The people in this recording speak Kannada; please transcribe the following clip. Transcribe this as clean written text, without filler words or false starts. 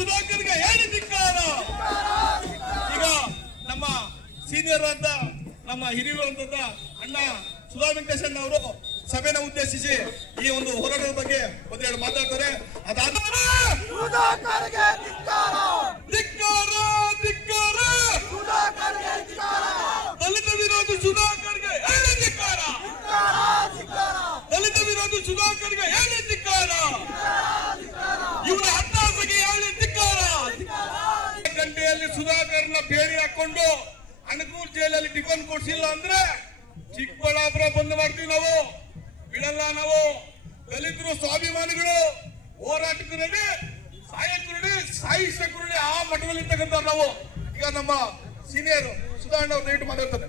ಸುಧಾಕರ್ಗೆ ಹೇಳಿ ಧಿಕ್ಕಾರ. ಈಗ ನಮ್ಮ ಸೀನಿಯರ್ ಅಂತ ನಮ್ಮ ಹಿರಿಯರು ಅಂತ ಅಣ್ಣ ಸುಧಾ ವೆಂಕಟೇಶನ್ ಅವರು ಸಭೆನ ಉದ್ದೇಶಿಸಿ ಈ ಒಂದು ಹೋರಾಟದ ಬಗ್ಗೆ ಒಂದೆರಡು ಮಾತಾಡ್ತಾರೆ. ಅದಾದ್ಮೇಲೆ ದಲಿತ ವಿರೋಧಿ ಸುಧಾಕರ್ಗೆ ಹೇಳಿ ಧಿಕ್ಕಾರ. ದಲಿತ ವಿರೋಧಿ ಸುಧಾಕರ್ಗೆ ಹೇಳಿ ಧಿಕ್ಕಾರ. ಇವರ ಹತ್ತಾಸೆಗೆ ಹೇಳಿ ಧಿಕ್ಕಾರ. ಗಂಟೆಯಲ್ಲಿ ಸುಧಾಕರ್ನ ಬೇಡಿ ಹಾಕೊಂಡು ಅಣಕೂರು ಜೈಲಲ್ಲಿ ಟಿಫನ್ ಕೊಡ್ಸಿಲ್ಲ ಅಂದ್ರೆ ಚಿಕ್ಕಬಳ್ಳಾಪುರ ಬಂದ್ ಮಾಡ್ತೀವಿ ನಾವು, ಬಿಡಲ್ಲ ನಾವು. ದಲಿತರು ಸ್ವಾಭಿಮಾನಿಗಳು, ಹೋರಾಟಕರೇ, ಸಾಯಕರೇ, ಸಾಯಿಸಕರೇ ಆ ಮಟ್ಟದಲ್ಲಿ ಇರ್ತಕ್ಕಂಥ ನಾವು. ಈಗ ನಮ್ಮ ಸೀನಿಯರ್ ಸುಧಾಕರ್ ಅವರು ದಯವಿಟ್ಟು ಮಾತಾಡ್ತಾರೆ.